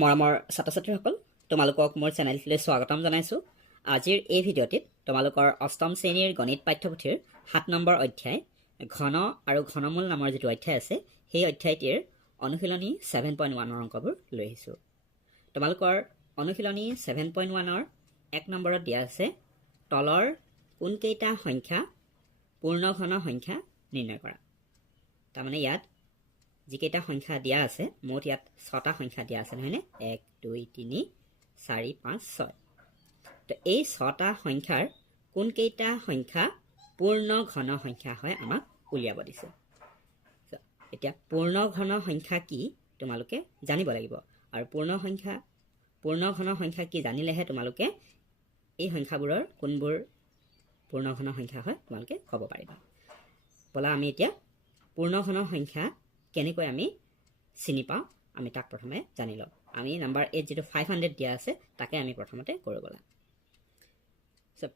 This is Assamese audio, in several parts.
মৰমৰ ছাত্ৰ-ছাত্ৰীসকল তোমালোকক মোৰ চেনেলটোলৈ স্বাগতম জনাইছোঁ। আজিৰ এই ভিডিঅ'টিত তোমালোকৰ অষ্টম শ্ৰেণীৰ গণিত পাঠ্যপুথিৰ ৭ নম্বৰ অধ্যায় ঘন আৰু ঘনমূল নামৰ যিটো অধ্যায় আছে সেই অধ্যায়টিৰ অনুশীলনী 7.1ৰ অংকবোৰ লৈ আহিছোঁ। তোমালোকৰ অনুশীলনী 7.1ৰ 1 নম্বৰত দিয়া আছে তলৰ কোনকেইটা সংখ্যা পূৰ্ণ ঘন সংখ্যা নিৰ্ণয় কৰা। তাৰমানে ইয়াত যিকেইটা সংখ্যা দিয়া আছে মুঠ ইয়াত 6টা সংখ্যা দিয়া আছে নহয়নে 1 2 3 4 5 6। তো এই 6টা সংখ্যাৰ কোনকেইটা সংখ্যা পূৰ্ণ ঘন সংখ্যা হয় আমাক উলিয়াব দিছে। এতিয়া পূৰ্ণ ঘন সংখ্যা কি তোমালোকে জানিব লাগিব আৰু পূৰ্ণ ঘন সংখ্যা কি জানিলেহে তোমালোকে এই সংখ্যাবোৰৰ কোনবোৰ পূৰ্ণ ঘন সংখ্যা হয় তোমালোকে ক'ব পাৰিবা। বলা আমি এতিয়া পূৰ্ণ ঘন সংখ্যা কেনেকৈ আমি চিনি পাওঁ আমি তাক প্ৰথমে জানি লওঁ। আমি নাম্বাৰ 8 যিটো 500 দিয়া আছে তাকে আমি প্ৰথমতে কৰোঁ বলা।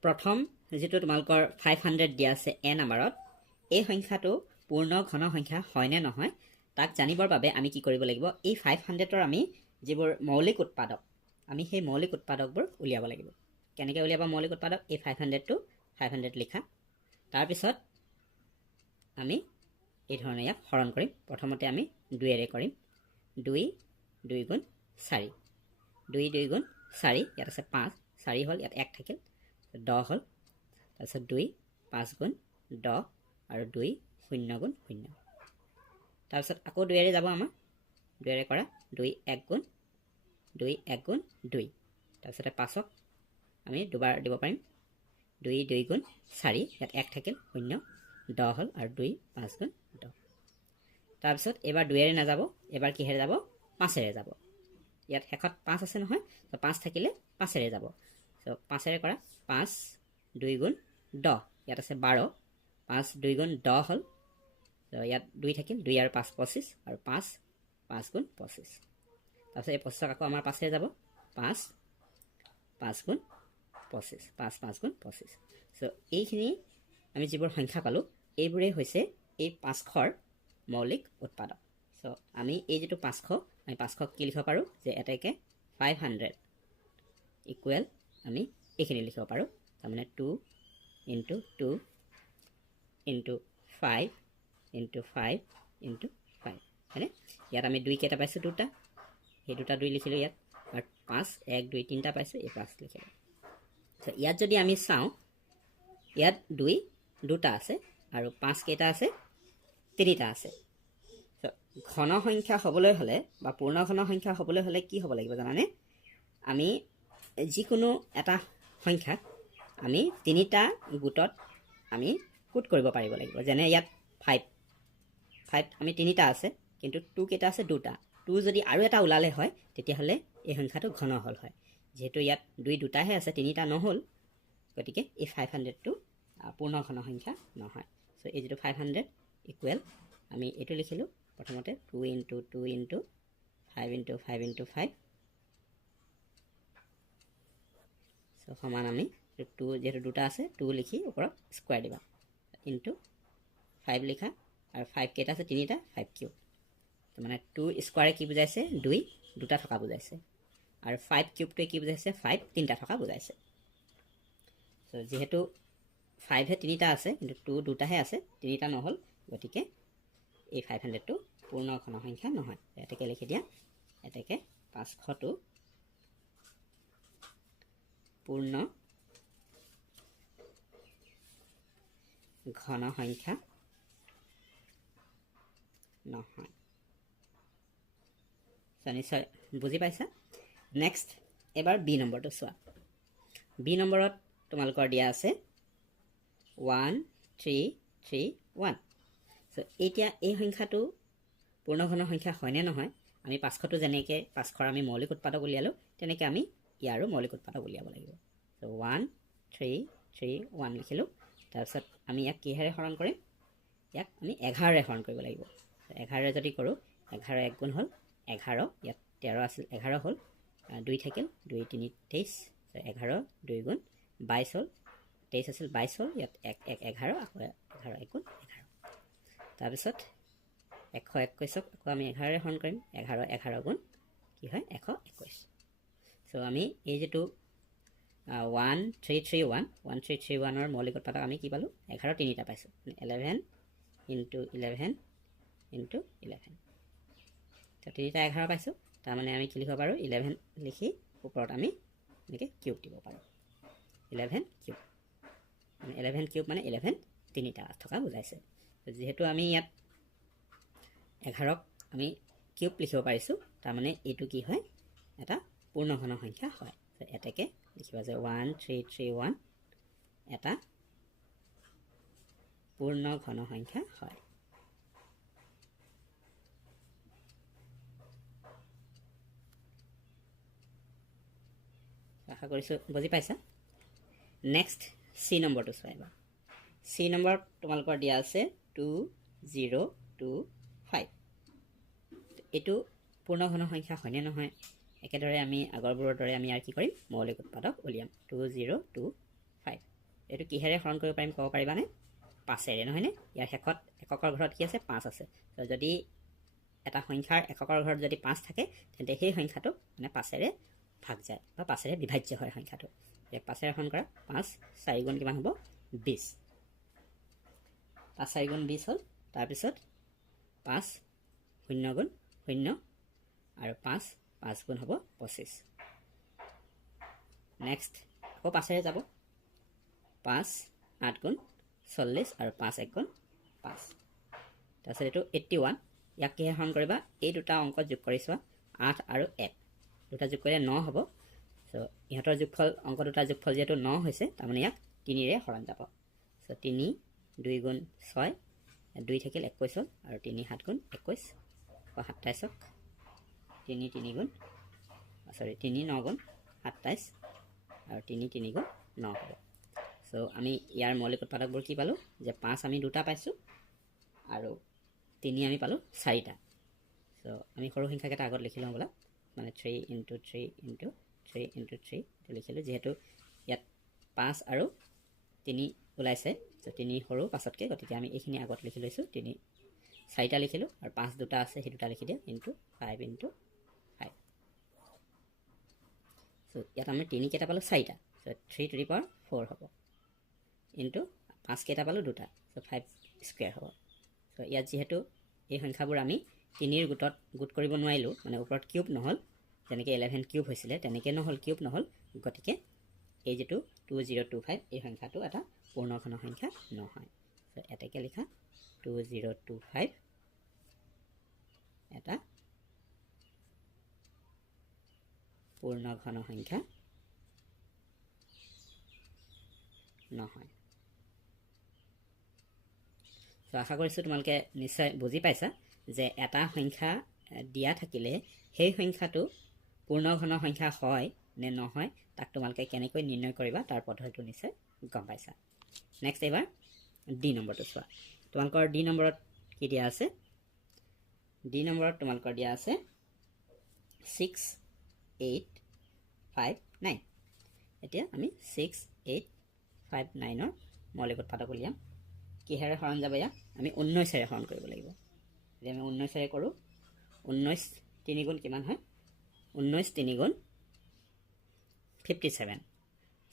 প্ৰথম যিটো তোমালোকৰ 500 দিয়া আছে এ নাম্বাৰত এই সংখ্যাটো পূৰ্ণ ঘন সংখ্যা হয় নে নহয় তাক জানিবৰ বাবে আমি কি কৰিব লাগিব, এই 500ৰ আমি যিবোৰ মৌলিক উৎপাদক আমি সেই মৌলিক উৎপাদকবোৰ উলিয়াব লাগিব। কেনেকৈ উলিয়াব মৌলিক উৎপাদক, এই 500টো 500 লিখা, তাৰপিছত আমি এই ধৰণে ইয়াক হৰণ কৰিম। প্ৰথমতে আমি 2ৰে কৰিম, 2 2 গুণ 4, 2 2 গুণ 4 ইয়াত আছে 5, 4 হ'ল ইয়াত 1 থাকিল 10 হ'ল, তাৰপিছত 2 5 গুণ 10 আৰু 2 0 গুণ 0, তাৰপিছত আকৌ 2ৰে যাব আমাৰ 2ৰে কৰা 2 1 গুণ 2 1 গুণ 2, তাৰপিছতে 5ক আমি দুবাৰ দিব পাৰিম 2 2 গুণ 4 ইয়াত 1 থাকিল 0 10 হ'ল আৰু 2 5 গুণ 10, তাৰপিছত এবাৰ 2ৰে নাযাব, এবাৰ কিহেৰে যাব 5ৰে যাব। ইয়াত শেষত 5 আছে নহয়, তো 5 থাকিলে 5ৰে যাব। তো 5ৰে কৰা 5 2 গুণ 10 ইয়াত আছে 12, 5 2 গুণ 10 হ'ল, তো ইয়াত 2 থাকিল 2 আৰু 5 25 আৰু 5 5 গুণ 25, তাৰপিছত এই 25ক আকৌ আমাৰ 5ৰে যাব 5 5 গুণ 25 5 5 গুণ 25। চ' এইখিনি আমি যিবোৰ সংখ্যা পালোঁ এইবোৰেই হৈছে এই 500ৰ মৌলিক উৎপাদক। চ' আমি এই যিটো 500 আমি 500ক কি লিখিব পাৰোঁ যে এটাকে 500 ইকুৱেল আমি এইখিনি লিখিব পাৰোঁ, তাৰমানে 2 × 2 × 5 × 5 × 5 হয়নে। ইয়াত আমি 2 কেইটা পাইছোঁ, 2টা, সেই 2টা 2 লিখিলোঁ ইয়াত, আৰু 5 1 2 3টা পাইছোঁ, এই 5 লিখিলোঁ। চ' ইয়াত যদি আমি চাওঁ ইয়াত 2 2টা আছে আৰু 5 কেইটা আছে 3টা আছে। ঘন সংখ্যা হ'বলৈ হ'লে বা পূৰ্ণ ঘন সংখ্যা হ'বলৈ হ'লে কি হ'ব লাগিব জানানে, আমি যিকোনো এটা সংখ্যাক আমি 3টা গোটত আমি কোট কৰিব পাৰিব লাগিব। যেনে ইয়াত 5 আমি 3টা আছে কিন্তু 2 কেইটা আছে 2টা, 2 যদি আৰু এটা ওলালে হয় তেতিয়াহ'লে এই সংখ্যাটো ঘন হ'ল হয়। যিহেতু ইয়াত 2 2টাহে আছে 3টা নহ'ল, গতিকে এই 500টো পূৰ্ণ ঘন সংখ্যা নহয়। চ' এই যিটো 500 ইকুৱেল আমি এইটো লিখিলোঁ প্ৰথমতে 2 × 2 × 5 × 5 × 5, চ' সমান আমি 2 যিহেতু 2টা আছে 2 লিখি ওপৰত স্কুৱাৰ দিবা ইনটু 5 লিখা, আৰু 5 কেইটা আছে 3টা 5 কিউব, মানে 2 স্কুৱাৰে কি বুজাইছে 2 2টা থকা বুজাইছে, আৰু 5 কিউবটোৱে কি বুজাইছে 5 3টা থকা বুজাইছে। চ' যিহেতু 5হে 3টা আছে কিন্তু 2 2টাহে আছে 3টা নহ'ল, গতিকে এই 500টো পূৰ্ণ ঘন সংখ্যা নহয়। এতেকে লিখি দিয়া, এতেকে 500টো পূৰ্ণ ঘন সংখ্যা নহয়। নিশ্চয় বুজি পাইছা। নেক্সট এবাৰ বি নম্বৰটো চোৱা। বি নম্বৰত তোমালোকৰ দিয়া আছে 1 3 3 1। চ' এতিয়া এই সংখ্যাটো পূৰ্ণ ঘন সংখ্যা হয়নে নহয়, আমি 500টো যেনেকৈ 500ৰ আমি মৌলিক উৎপাদক উলিয়ালোঁ তেনেকৈ আমি ইয়াৰো মৌলিক উৎপাদক উলিয়াব লাগিব। চ' 1 3 3 1 লিখিলোঁ, তাৰপিছত আমি ইয়াক কিহেৰে হৰণ কৰিম, ইয়াক আমি 11ৰে হৰণ কৰিব লাগিব। 11ৰে যদি কৰোঁ 11 1 গুণ হ'ল 11, ইয়াত 13 আছিল 11 হ'ল, 2 থাকিল 2 3 23, 11 2 গুণ 22 হ'ল, 23 আছিল 22 হ'ল, ইয়াত 1 1 11 আকৌ 11 1 গুণ 11, তাৰপিছত 121ক আকৌ আমি 11ৰে হৰণ কৰিম, 11 11 গুণ কি হয় 121। সো আমি এই যেটো 1331 মৌলিক উৎপাদক আমি কি পালো 11 তিনিটা পাইছো 11 into 11 into 11 তো তিনিটা 11 পাইছো তাৰ মানে আমি কি লিখিব পাৰো 11 লিখি ওপৰত আমি এনেকে কিউব দিব পাৰো 11 কিউব মানে 11 কিউব মানে 11 তিনিটা থকা বুজাইছে তো যেহেতু আমি ইয়াত 11ক আমি কিউব লিখিব পাৰিছো তাৰ মানে এইটো কি হয় এটা পূৰ্ণ ঘন সংখ্যা হয় তো এটাকে লিখিবা যে 1331 এটা পূৰ্ণ ঘন সংখ্যা হয় আশা কৰিছো বুজি পাইছা নেক্সট সি নম্বৰটো চাইবা সি নম্বৰ তোমালোকৰ দিয়া আছে 2025 এটো পূৰ্ণ ঘন সংখ্যা হয়নে নহয় একেদৰে আমি আগৰবোৰৰ দৰে আমি আৰ কি কৰিম মৌলিক উৎপাদক উলিয়াম 2025 এটো কিহেৰে হৰণ কৰিব পাৰিম ক'ব পাৰিবানে 5 এৰে নহয়নে ইয়াৰ শেষত এককৰ ঘৰত কি আছে 5 আছে তো যদি এটা সংখ্যাৰ এককৰ ঘৰত যদি 5 থাকে তেন্তে সেই সংখ্যাটো মানে 5 এৰে ভাগ যায় বা 5 এৰে বিভাজ্য হয় সংখ্যাটো এক 5 এৰে হৰণ কৰা 5 4 গুণ কিমান হ'ব 20 5 4 গুণ 20 হ'ল তাৰ পিছত 5 0 গুণ 0 আৰু 5 5 গুণ হ'ব 25 নেক্সট আকৌ 5 এৰে যাব 5 8 গুণ 40 আৰু 5 1 গুণ 5 তাৰপিছত এইটো 81 ইয়াক কিহে হৰণ কৰিবা এই দুটা অংক যোগ কৰি চোৱা 8 আৰু 1 দুটা যোগ কৰিলে 9 হ'ব সো ইহঁতৰ যোগফল অংক দুটা যোগফল যেটো 9 হৈছে তাৰ মানে ইয়াক 3 ৰে হৰণ যাব সো 3 2 গুণ 6 2 থাকিল 21 হ'ল আৰু 3 7 গুণ 21 27 3 3 গুণ সৰি 3 9 গুণ 27 আৰু 3 3 গুণ 9 হ'ব সো আমি ইয়াৰ মৌলিক উৎপাদকবোৰ কি পালো যে 5 আমি দুটা পাইছো আৰু 3 আমি পালো 4টা সো আমি সৰু সংখ্যাকেইটা আগত লিখি লওঁ বলা মানে 3 into 3 into 3 into 3 তো লিখিলো যেহেতু ইয়াত 5 আৰু 3 ওলাইছে তো 3 সৰু পাছতকে গতিকে আমি এইখিনি আগত লিখি লৈছো 3 4টা লিখিলো আৰু 5 দুটা আছে সেই দুটা লিখি দিও into 5 into 5 সো ইয়াত আমি 3 কেটা পালো 4টা সো 3 to the power 4 হ'ব into 5 কেটা পালো দুটা সো 5 স্কয়াৰ হ'ব সো ইয়াত যেহেতু এই সংখ্যাবোৰ আমি 3 ৰ গোটত গোট কৰিব নোৱাৰিলো মানে ওপৰত কিউব নহল যেনেকৈ 11 কিউব হৈছিলে তেনেকৈ নহল কিউব নহল গতিকে এই যেটো 2025 এই সংখ্যাটো এটা পূৰ্ণ ঘন সংখ্যা নহয় সো এটাকে লিখা 2025 এটা পূৰ্ণ ঘন সংখ্যা নহয় সো আশা কৰিছো তোমালোকে নিশ্চয় বুজি পাইছা যে এটা সংখ্যা দিয়া থাকিলে সেই সংখ্যাটো পূৰ্ণ ঘন সংখ্যা হয় নে নহয় তাক তোমালোকে কেনেকৈ নিৰ্ণয় কৰিবা তাৰ পদ্ধতিটো নিশ্চয় গম পাইছা নেক্সট এবাৰ ডি নম্বৰটো চোৱা তোমালোকৰ ডি নম্বৰত কি দিয়া আছে ডি নম্বৰত তোমালোকৰ দিয়া আছে 6859 এতিয়া আমি 6859 ৰ মৌলিক উৎপাদক উলিয়াম কিহেৰে হৰণ যাব ইয়াক আমি 19 এৰে হৰণ কৰিব লাগিব যদি আমি 19 এৰে কৰো 19 3 গুণ কিমান হয় 19 3 গুণ 57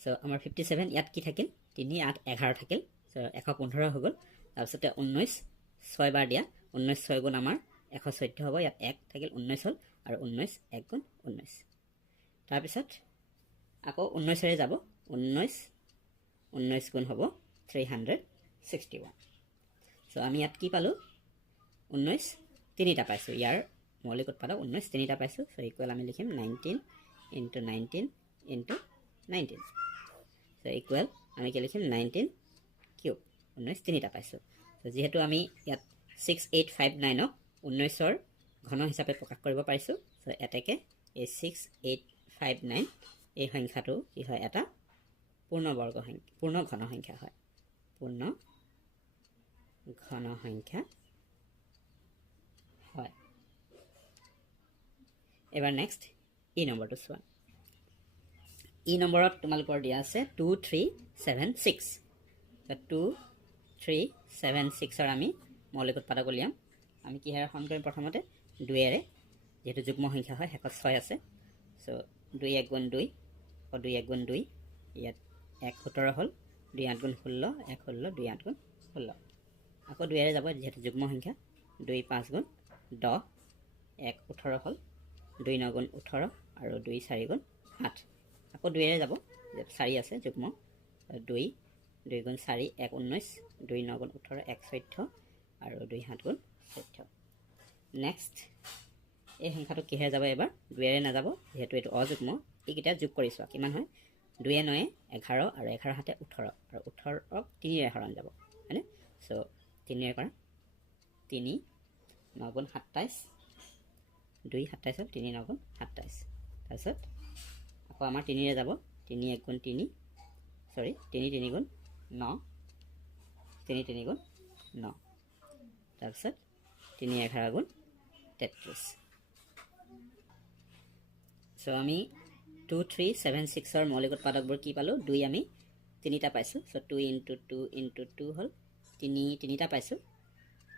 সো আমাৰ 57 ইয়াত কি থাকিল 3 8 11 থাকিল সো 115 হৈ গল তাৰপিছতে 19 6 বাৰ দিয়া 19 6 গুণ আমাৰ 114 হ'ব ইয়াত 1 থাকিল 19 হ'ল আৰু 19 1 গুণ 19 তাৰপিছত আকৌ 19 এৰে যাব 19 19 গুণ হ'ব 361 সো আমি ইয়াত কি পালো 19 তিনিটা পাইছো ইয়াৰ মৌলিক উৎপাদক 19 তিনিটা পাইছো সো ইকুৱেল আমি লিখিম 19 into 19 into 19 সো ইকুৱেল আমি কি লিখিম 19 কিউব 19 তিনিটা পাইছো সো যেহেতু আমি ইয়াত 6859 ক 19 ৰ ঘন হিচাপে প্ৰকাশ কৰিব পাৰিছো সো এটাকে এই 6859 এই সংখ্যাটো কি হয় এটা পূৰ্ণ বৰ্গ সংখ্যা পূৰ্ণ ঘন সংখ্যা হয় পূৰ্ণ ঘন সংখ্যা হয় এবাৰ নেক্সট ই নম্বৰটো চোৱা ই নম্বৰত তোমালোকৰ দিয়া আছে 2376 2376 ৰ আমি মৌলিক উৎপাদক উলিয়াম আমি কিহেৰে হৰণ কৰিম প্ৰথমতে 2 এৰে যেহেতু যুগ্ম সংখ্যা হয় শেষত 6 আছে সো 2 1 গুণ 2 আকৌ 2 1 গুণ 2 ইয়াত 1 17 হ'ল 2 8 গুণ 16 1 16 2 8 গুণ 16 আকৌ 2 এৰে যাব যেহেতু যুগ্ম সংখ্যা 2 5 গুণ 10 1 18 হ'ল 2 9 গুণ 18 আৰু 2 4 গুণ 8 আকৌ 2 এৰে যাব 4 আছে যুগ্ম 2 2 গুণ 4 1 19 2 9 গুণ 18 1 14 আৰু 2 7 গুণ 14 নেক্সট এই সংখ্যাটো কিহে যাব এবাৰ 2 এৰে নাযাব যেহেতু এটো অযুগ্ম এইকেইটা যোগ কৰি চোৱা কিমান হয় 2 9 11 আৰু 11 7 18 আৰু 18ক 3 এৰে হৰণ যাব হয়নে সো 3 এৰে কৰা 3 9 গুণ 27 2 27 3 9 গুণ 27 তাৰপিছত আকৌ আমাৰ 3 এৰে যাব 3 1 গুণ 3 সৰি 3 3 গুণ 9 3 3 গুণ 9 তাৰপিছত 3 11 গুণ 33 সো আমি 2 3 7 6 ৰ মৌলিক উৎপাদকবোৰ কি পালো 2 আমি তিনিটা পাইছো সো 2 * 2 * 2 হ'ল 3 তিনিটা পাইছো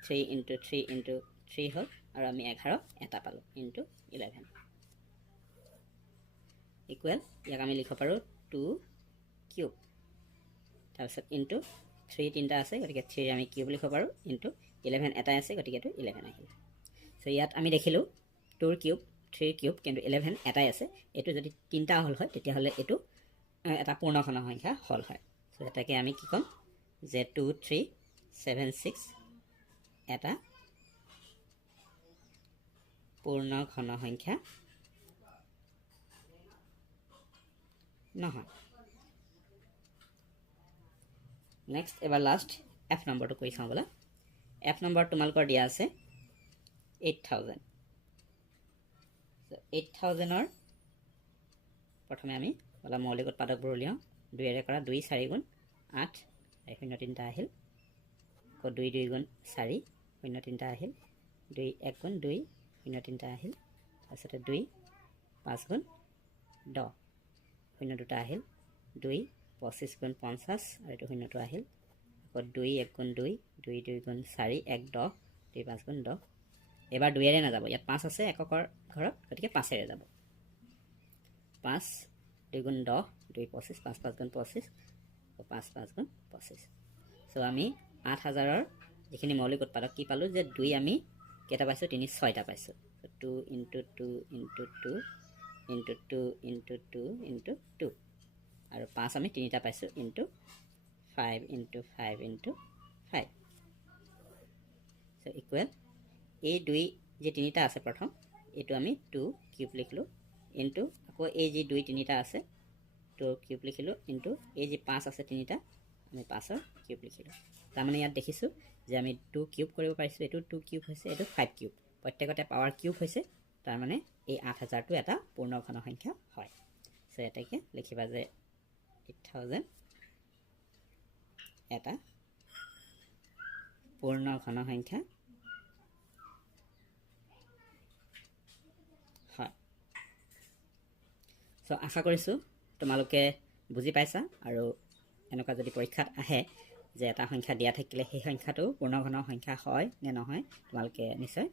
3 * 3 * 3 হ'ল আৰু আমি 11 এটা পালো ইনটু 11 ইকুৱেল ইয়াক আমি লিখিব পাৰো 2 কিউব তাৰপিছত ইনটু 3 তিনিটা আছে গতিকে 3 আমি কিউব লিখিব পাৰো ইনটু 11 এটা আছে গতিকে এটো 11 আহিল সো ইয়াত আমি দেখিলো 2 কিউব 3 কিউব কিন্তু 11 এটাই আছে এটো যদি তিনটা হল হয় তেতিয়া হলে এটো এটা পূৰ্ণঘন সংখ্যা হল হয় সো এটাকে আমি কি কম যে 2 3 7 6 এটা পূৰ্ণঘন সংখ্যা নহয় নেক্সট এবাৰ লাষ্ট এফ নম্বৰটো কৈ চাওঁ বলা এফ নম্বৰ তোমালোকৰ দিয়া আছে 8000 সো 8000 ৰ প্ৰথমে আমি বলা মৌলিক উৎপাদকবোৰ উলিয়াও 2 এৰে কৰা 2 4 গুণ 8 0 3টা আহিল আকৌ 2 2 গুণ 4 0 3টা আহিল 2 1 গুণ 2 0 3টা আহিল তাৰপিছতে 2 5 গুণ 10 0 2টা আহিল 2 25 গুণ 50 আৰু এটো 0টো আহিল আকৌ 2 1 গুণ 2 2 2 গুণ 4 1 10 2 5 গুণ 10 এবাৰ 2 এৰে নাযাব ইয়াত 5 আছে এককৰ ঘৰত গতিকে 5 এৰে যাব 5 2 গুণ 10 2 25 5 5 গুণ 25 5 5 গুণ 25 সো আমি 8000 ৰ যিখিনি মৌলিক উৎপাদক কি পালো যে 2 আমি কেটা পাইছো 3 6টা পাইছো 2 * 2 * 2 * 2 * 2 * 2 * 2 আৰু 5 আমি তিনিটা পাইছো ইনটু 5 * 5 * 5 সো ইকুৱেল এই 2 যে তিনিটা আছে প্ৰথম এটো আমি 2 কিউব লিখলো ইনটু আকৌ এই যে 2 তিনিটা আছে 2 কিউব লিখিলো ইনটু এই যে 5 আছে তিনিটা আমি 5 ৰ কিউব লিখিলো তাৰ মানে ইয়াত দেখিছো যে আমি 2 কিউব কৰিব পাৰিছো এটো 2 কিউব হৈছে এটো 5 কিউব প্ৰত্যেকতে পাৱাৰ কিউব হৈছে তাৰ মানে এই 8000 টো এটা পূৰ্ণঘন সংখ্যা হয় সো এটাকে লিখিবা যে 8000 এটা পূৰ্ণঘন সংখ্যা হয় সো আশা কৰিছো তোমালোকে বুজি পাইছা আৰু এনেকুৱা যদি পৰীক্ষাত আহে যে এটা সংখ্যা দিয়া থাকিলে সেই সংখ্যাটো পূৰ্ণঘন সংখ্যা হয় নে নহয় তোমালোকে নিশ্চয়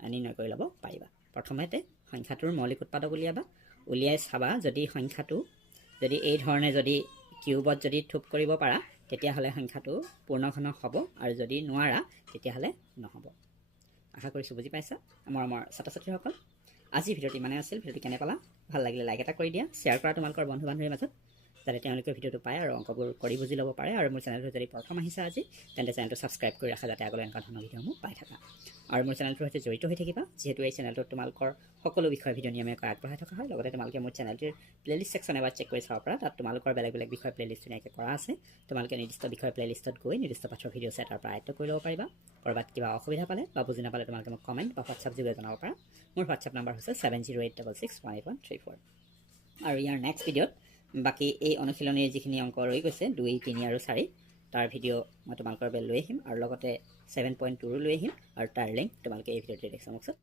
নিৰ্ণয় কৰি ল'ব পাৰিবা প্ৰথমতে সংখ্যাটোৰ মৌলিক উৎপাদক উলিয়াই চাবা যদি সংখ্যাটো যদি এই ধৰণে যদি কিউবত যদি থুপ কৰিব পাৰা তেতিয়া হলে সংখ্যাটো পূৰ্ণঘন হ'ব আৰু যদি নোৱাৰা তেতিয়া হলে নহব আশা কৰিছো বুজি পাইছা আমাৰ ছাত্ৰ ছাত্ৰীসকল আজি ভিডিঅ'টি মানে আছিল ভিডিঅ'টি কেনে পালা ভাল লাগিলে লাইক এটা কৰি দিয়া শেয়াৰ কৰা তোমালোকৰ বন্ধু বান্ধৱীৰ মাজত যাতে তেওঁলোকে ভিডিঅ'টো পায় আৰু অংকবোৰ কৰি বুজি ল'ব পাৰে আৰু মোৰ চেনেলটো যদি প্ৰথম আহিছা আজি তেন্তে চেনেলটো সাবস্ক্ৰাইব কৰি ৰাখা যাতে আগলৈ এনেকুৱা ধৰণৰ ভিডিঅ'সমূহ পাই থাকা আৰু মোৰ চেনেলটোৰ সৈতে জড়িত হৈ থাকিবা যেহেতু এই চেনেলটোত তোমালোকৰ সকলো বিষয় ভিডিঅ' নিয়মীয়াকৈ আগবঢ়াই থকা হয় লগতে তোমালোকে মোৰ চেনেলটোৰ প্লেলিষ্ট সেকশ্যন এবাৰ চেক কৰি চাব পাৰা তাত তোমালোকৰ বেলেগ বেলেগ বিষয় প্লেলিষ্ট ধুনীয়াকৈ কৰা আছে তোমালোকে নিৰ্দিষ্ট বিষয় প্লেলিষ্টত গৈ নিৰ্দিষ্ট পাঠৰ ভিডিঅ' আছে তাৰ পৰা আয়ত্ব কৰি ল'ব পাৰিবা কৰবাত কিবা অসুবিধা পালে বা বুজি নাপালে তোমালোকে মোক কমেণ্ট বা হোৱাটছআপ যোগে জনাব পাৰা মোৰ হোৱাটছআপ নম্বৰ হৈছে 7086618134 আৰু ইয়াৰ নেক্সট ভিডিঅ'ত বাকি এই অনুশীলনীৰ যিখিনি অংক ৰৈ গৈছে 2 3 আৰু 4 তাৰ ভিডিঅ' মই তোমালোকৰ বাবে লৈ আহিম আৰু লগতে 7.2 লৈ আহিম আৰু তাৰ লিংক তোমালোকে এই ভিডিঅ'তে দেখি